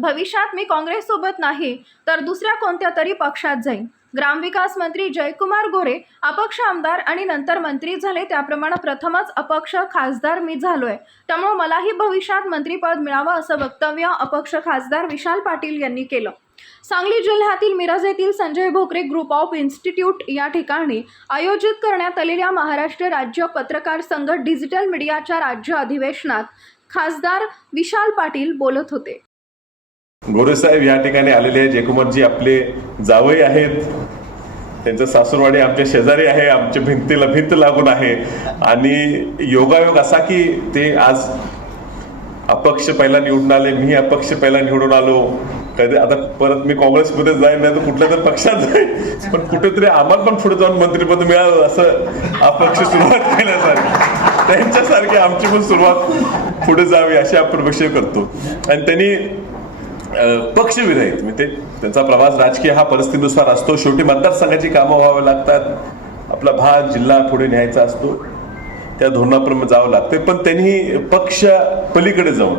भविष्यात मी काँग्रेस सोबत नाही तर दुसऱ्या कोणत्या तरी पक्षात जाईन. ग्रामविकास मंत्री जयकुमार गोरे अपक्ष आमदार आणि नंतर मंत्री झाले त्याप्रमाणे प्रथमच अपक्ष खासदार मी झालोय. त्यामुळे मलाही भविष्यात मंत्रीपद मिळावं असं वक्तव्य अपक्ष खासदार विशाल पाटील यांनी केलं. सांगली जिल्ह्यातील मिरज येथील Sanjay Bhokare group of institute या ठिकाणी आयोजित करण्यात आलेल्या महाराष्ट्र राज्य पत्रकार संघ डिजिटल मीडियाच्या राज्य अधिवेशनात खासदार विशाल पाटील बोलत होते. गोरेसाहेब या ठिकाणी आलेले आहे जयकुमारजी आपले जावई आहेत. त्यांचं सासूरवाडी आमच्या शेजारी आहे. आमच्या भिंतीला भिंत लागून आहे. आणि योगायोग असा की ते आज अपक्ष पहिला निवडून आले मी अपक्ष पहिला निवडून आलो. कधी आता परत मी काँग्रेसमध्ये जाईन नाही तर कुठल्या तरी पक्षात जाईन. पण कुठेतरी आम्हाला पण पुढे जाऊन मंत्रीपद मिळालं असं अपक्ष सुरुवात केल्यासारखी. त्यांच्यासारखी आमची पण सुरुवात पुढे जावी अशी आपण अपेक्षा करतो. आणि त्यांनी अ, पक्षविरहित म्हणजे ते त्यांचा प्रवास राजकीय हा परिस्थितीनुसार असतो. शेवटी मतदारसंघाची कामं व्हावं लागतात. आपला भाग जिल्हा पुढे न्यायचा असतो. त्या धोरणाप्रमाणे जावं लागते पण त्यांनी पक्ष पलीकडे जाऊन